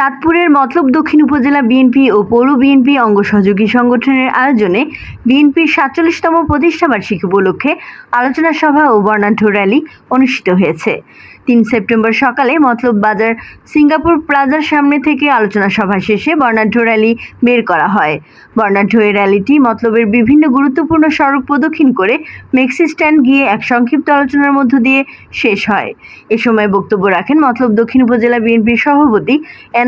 চাঁদপুরের মতলব দক্ষিণ উপজেলা বিএনপি ও পৌর বিএনপি অঙ্গ সহযোগী সংগঠনের আয়োজনে বিএনপির সাতচল্লিশতম প্রতিষ্ঠাবার্ষিকী উপলক্ষে আলোচনা সভা ও বর্ণাঢ্য র্যালি অনুষ্ঠিত হয়েছে। তিন সেপ্টেম্বর সকালে মতলব বাজার সিঙ্গাপুর প্লাজার সামনে থেকে আলোচনা সভা শেষে বর্ণাঢ্য র্যালি বের করা হয়। বর্ণাঢ্য এই র্যালিটি মতলবের বিভিন্ন গুরুত্বপূর্ণ সড়ক প্রদক্ষিণ করে মেক্সি স্ট্যান্ড গিয়ে এক সংক্ষিপ্ত আলোচনার মধ্য দিয়ে শেষ হয়। এ সময় বক্তব্য রাখেন মতলব দক্ষিণ উপজেলা বিএনপির সভাপতি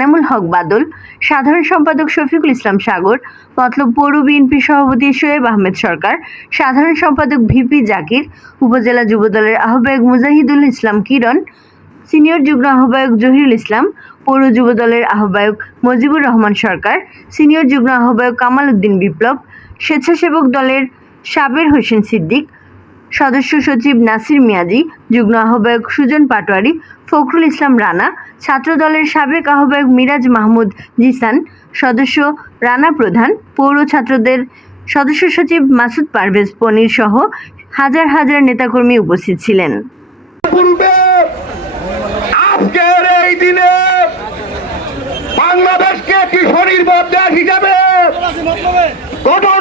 এনামুল হক বাদল, সাধারণ সম্পাদক শফিকুল ইসলাম সাগর, মতলব পৌর বিএনপির সভাপতি শোয়েব আহমেদ সরকার, সাধারণ সম্পাদক ভিপি জাকির, উপজেলা যুবদলের আহ্বায়ক মুজাহিদুল ইসলাম কিরণ, সিনিয়র যুগ্ম আহ্বায়ক জহিরুল ইসলাম, পৌর যুবদলের আহ্বায়ক মজিবুর রহমান সরকার, সিনিয়র যুগ্ম আহ্বায়ক কামাল উদ্দিন বিপ্লব, স্বেচ্ছাসেবক দলের সাবের হোসেন সিদ্দিক সদস্য সচিব নাসির মিয়াজি, যুগ্ম আহ্বায়ক সুজন পাটোয়ারি, ফখরুল ইসলাম রানা ছাত্রদলের সাবেক আহ্বায়ক মিরাজ মাহমুদ জিসান, সদস্য রানা প্রধান, পৌর ছাত্রদের সদস্য সচিব মাসুদ পারভেজ পনির সহ হাজার হাজার নেতাকর্মী উপস্থিত ছিলেন। বাংলাদেশকে হিসাবে গঠন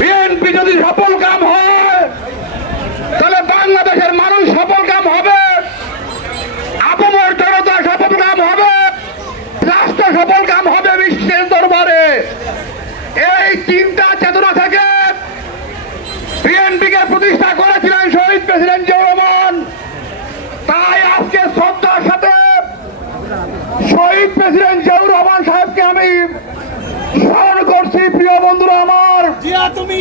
বিএনপি যদি সফল কাম হয়, তাহলে বাংলাদেশের মানুষ সফল কাম হবে। আপমর জনতা সফল কাম হবে। রাষ্ট্র সফল কাম হবে বিশ্বের দরবারে। এই চিন্তা চেতনা থেকে বিএনপিকে প্রতিষ্ঠা করেছিলেন শহীদ প্রেসিডেন্ট রহমান। তাই আজকে শ্রদ্ধার সাথে শহীদ প্রেসিডেন্ট জিয়াউর রহমান সাহেবকে আমি